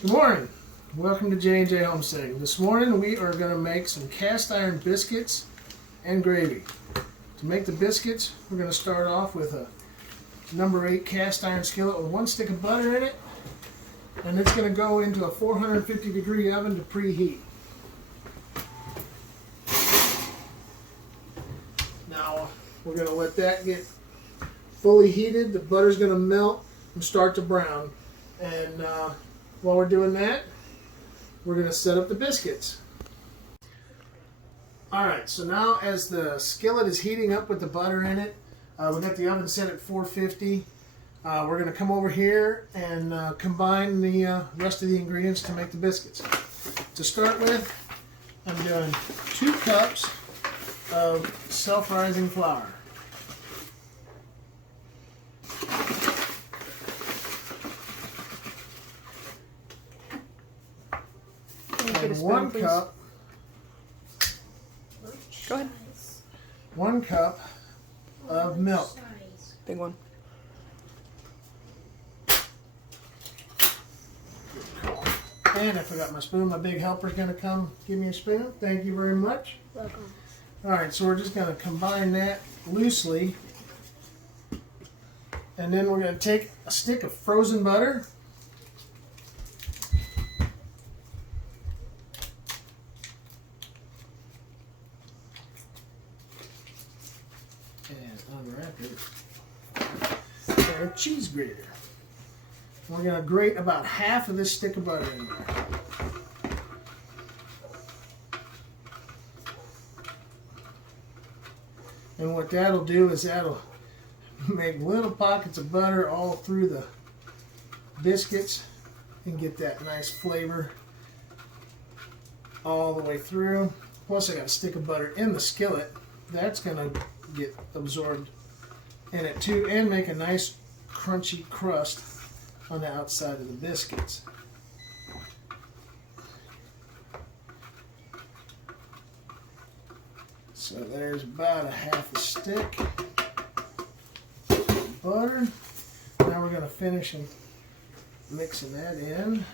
Good morning. Welcome to J&J Homesteading. This morning we are going to make some cast iron biscuits and gravy. To make the biscuits, we're going to start off with a number 8 cast iron skillet with 1 stick of butter in it, and it's going to go into a 450 degree oven to preheat. Now we're going to let that get fully heated. The butter's going to melt and start to brown, and while we're doing that, we're going to set up the biscuits. Alright, so now as the skillet is heating up with the butter in it, we got the oven set at 450. We're going to come over here and combine the rest of the ingredients to make the biscuits. To start with, I'm doing 2 cups of self-rising flour. And 1 cup. Go ahead. 1 cup of milk. Big one. And I forgot my spoon. My big helper's going to come give me a spoon. Thank you very much. Welcome. Alright, so we're just going to combine that loosely. And then we're going to take a stick of frozen butter. And unwrap it. And a cheese grater. We're going to grate about half of this stick of butter in there. And what that'll do is that'll make little pockets of butter all through the biscuits and get that nice flavor all the way through. Plus I got a stick of butter in the skillet. That's going to get absorbed in it too and make a nice crunchy crust on the outside of the biscuits. So there's about a half a stick of butter. Now we're going to finish and mixing that in.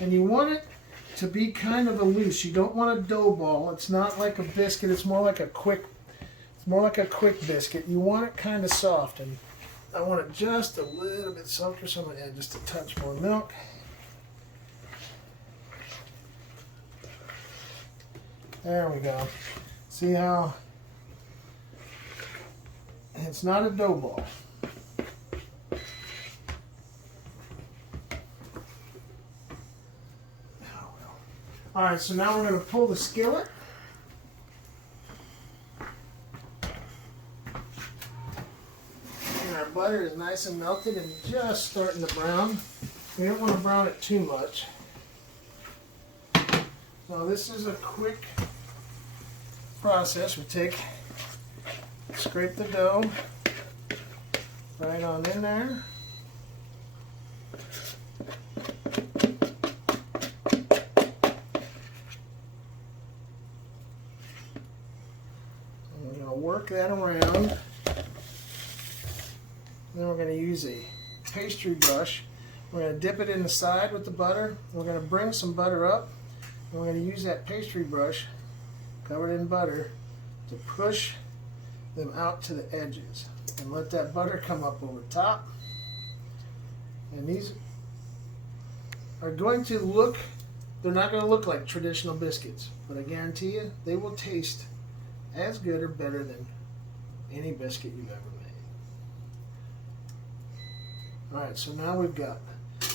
And you want it to be kind of a loose. You don't want a dough ball. It's not like a biscuit. It's more like a quick biscuit. You want it kind of soft, and I want it just a little bit softer, so I'm going to add just a touch more milk. There we go. See how it's not a dough ball. Alright, so now we're going to pull the skillet. And our butter is nice and melted and just starting to brown. We don't want to brown it too much. Now this is a quick process. We scrape the dough right on in there. And we're going to work that around. Then we're going to use a pastry brush. We're going to dip it in the side with the butter. We're going to bring some butter up. And we're going to use that pastry brush covered in butter to push them out to the edges and let that butter come up over top. And these are going to look, they're not going to look like traditional biscuits, but I guarantee you they will taste as good or better than any biscuit you've ever made. Alright, so now we've got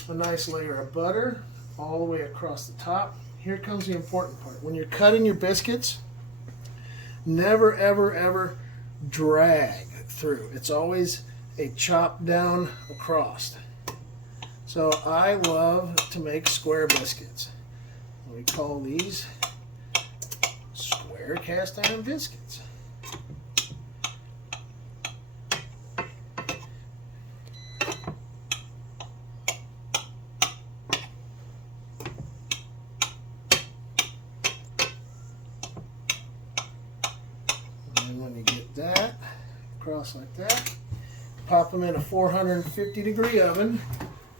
a nice layer of butter all the way across the top. Here comes the important part. When you're cutting your biscuits, never, ever, ever drag through. It's always a chop down across. So I love to make square biscuits. We call these square cast iron biscuits. And when you get that across like that, pop them in a 450-degree oven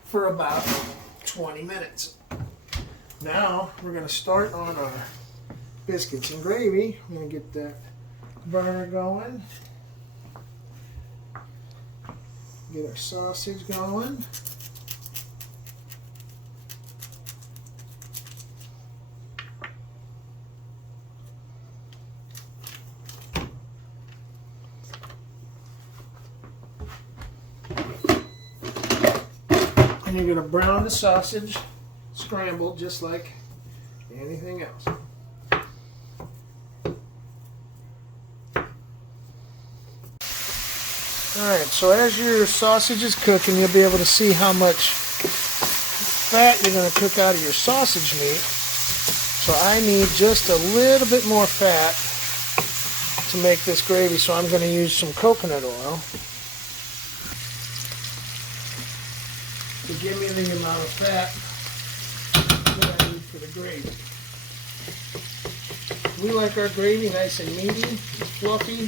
for about 20 minutes. Now we're going to start on our biscuits and gravy. I'm going to get that burner going. Get our sausage going. And you're going to brown the sausage scrambled just like anything else. Alright, so as your sausage is cooking, you'll be able to see how much fat you're going to cook out of your sausage meat. So I need just a little bit more fat to make this gravy, so I'm going to use some coconut oil to give me the amount of fat that I need for the gravy. We like our gravy nice and meaty and fluffy.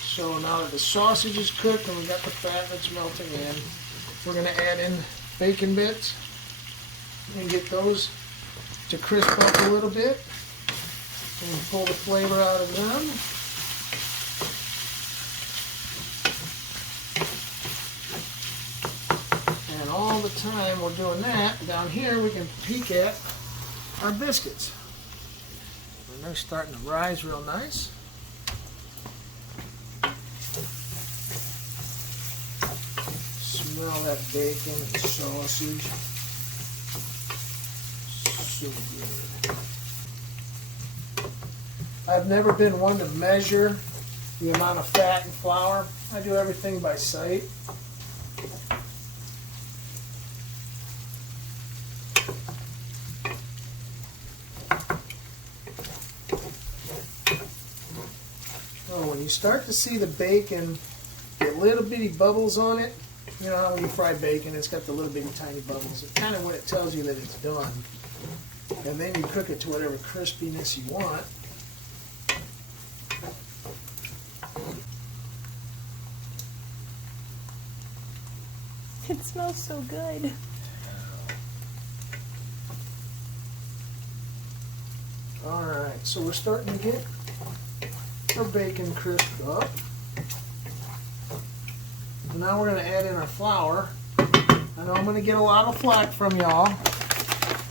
So now that the sausage is cooked and we've got the fat that's melting in, we're going to add in bacon bits and get those to crisp up a little bit and pull the flavor out of them. And all the time we're doing that, down here we can peek at our biscuits. And they're starting to rise real nice. Smell that bacon and sausage. So good. I've never been one to measure the amount of fat and flour. I do everything by sight. Oh, when you start to see the bacon get little bitty bubbles on it, you know how when you fry bacon, it's got the little bitty tiny bubbles. It's kind of when it tells you that it's done. And then you cook it to whatever crispiness you want. It smells so good. Alright, so we're starting to get our bacon crisped up. And now we're going to add in our flour. I know I'm going to get a lot of flack from y'all,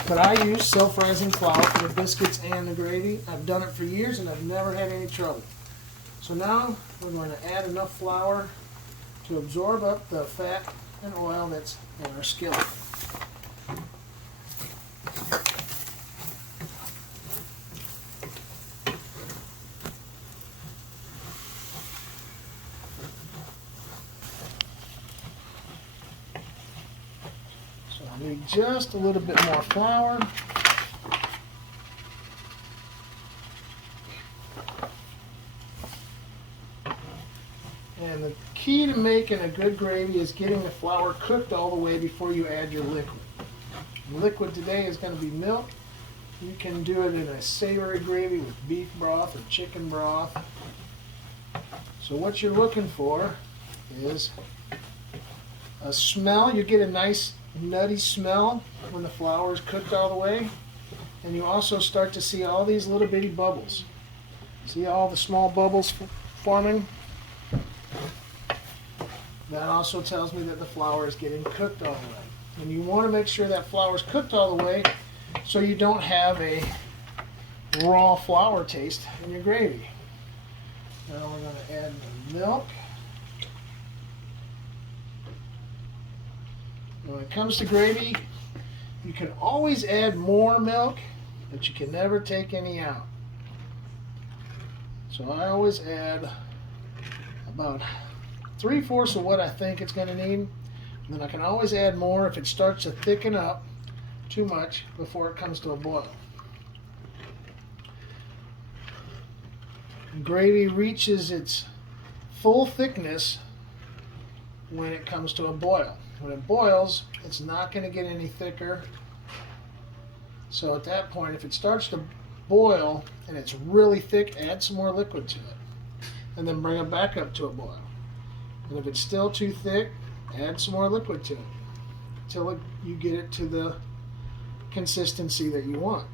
but I use self-rising flour for the biscuits and the gravy. I've done it for years and I've never had any trouble. So now we're going to add enough flour to absorb up the fat and oil that's in our skillet. So I need just a little bit more flour. And the key to making a good gravy is getting the flour cooked all the way before you add your liquid. The liquid today is going to be milk. You can do it in a savory gravy with beef broth or chicken broth. So what you're looking for is a smell. You get a nice nutty smell when the flour is cooked all the way. And you also start to see all these little bitty bubbles. See all the small bubbles forming? That also tells me that the flour is getting cooked all the way. And you want to make sure that flour is cooked all the way so you don't have a raw flour taste in your gravy. Now we're going to add the milk. When it comes to gravy, you can always add more milk, but you can never take any out. So I always add about 3/4 of what I think it's going to need. And then I can always add more if it starts to thicken up too much before it comes to a boil. Gravy reaches its full thickness when it comes to a boil. When it boils, it's not going to get any thicker. So at that point, if it starts to boil and it's really thick, add some more liquid to it. And then bring it back up to a boil. And if it's still too thick, add some more liquid to it until you get it to the consistency that you want.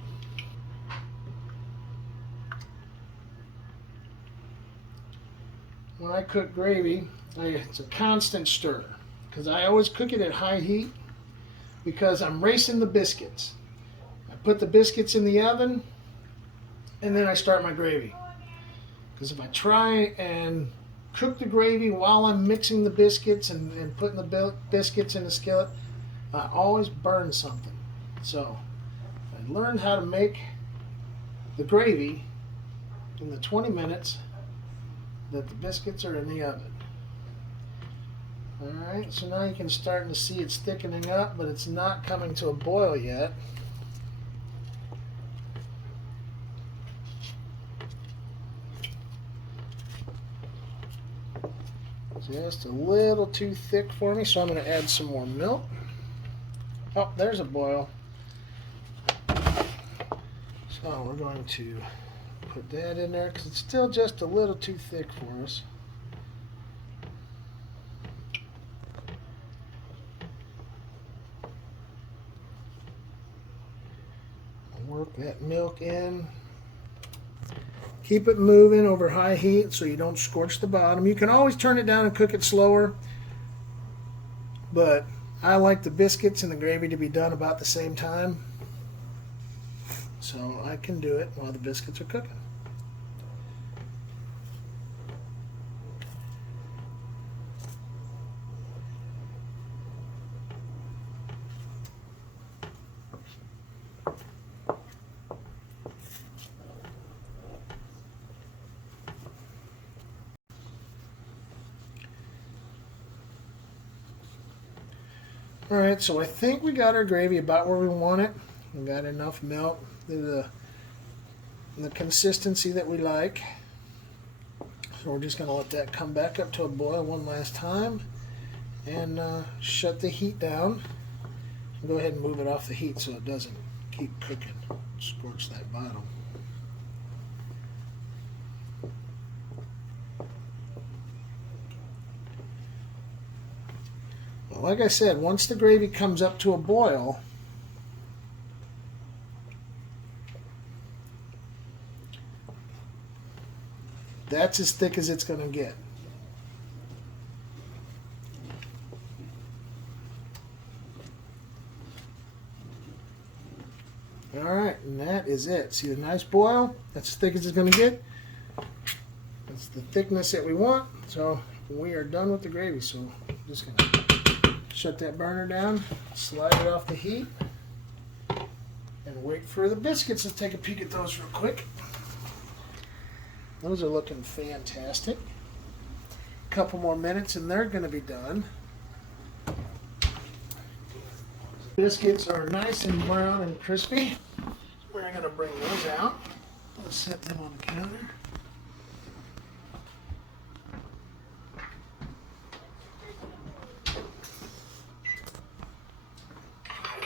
When I cook gravy, it's a constant stir because I always cook it at high heat because I'm racing the biscuits. I put the biscuits in the oven and then I start my gravy. Because if I try and cook the gravy while I'm mixing the biscuits and putting the biscuits in the skillet, I always burn something. So I learned how to make the gravy in the 20 minutes that the biscuits are in the oven. Alright, so now you can start to see it's thickening up, but it's not coming to a boil yet. Just a little too thick for me, so I'm going to add some more milk. Oh, there's a boil. So we're going to put that in there because it's still just a little too thick for us. Work that milk in. Keep it moving over high heat so you don't scorch the bottom. You can always turn it down and cook it slower, but I like the biscuits and the gravy to be done about the same time, so I can do it while the biscuits are cooking. Alright, so I think we got our gravy about where we want it. We got enough milk, the consistency that we like. So we're just going to let that come back up to a boil one last time and shut the heat down. And go ahead and move it off the heat so it doesn't keep cooking, scorch that bottom. Like I said, once the gravy comes up to a boil, that's as thick as it's going to get. Alright, and that is it. See the nice boil? That's as thick as it's going to get. That's the thickness that we want. So we are done with the gravy. So I'm just going to shut that burner down, slide it off the heat, and wait for the biscuits. Let's take a peek at those real quick. Those are looking fantastic. A couple more minutes and they're going to be done. Biscuits are nice and brown and crispy. We're going to bring those out. Let's set them on the counter.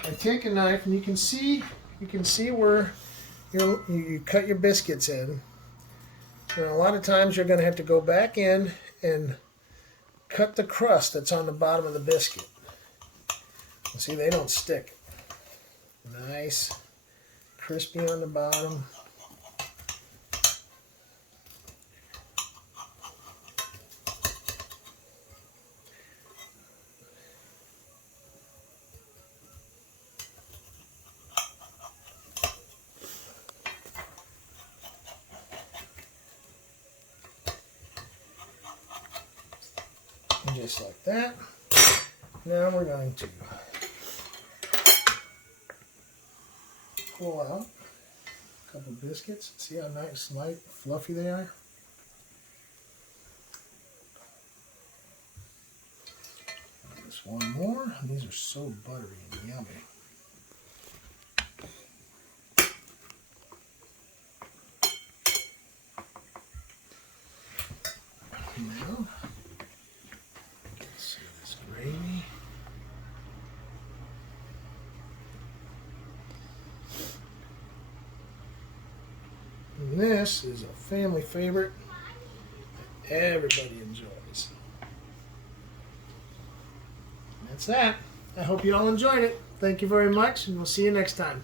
I take a knife and you can see where you cut your biscuits in. And a lot of times you're going to have to go back in and cut the crust that's on the bottom of the biscuit. You see, they don't stick. Nice, crispy on the bottom. Just like that. Now we're going to pull out a couple biscuits. See how nice, light, fluffy they are? Just one more. These are so buttery and yummy. Now, let's see this gravy. And this is a family favorite that everybody enjoys. That's that. I hope you all enjoyed it. Thank you very much, and we'll see you next time.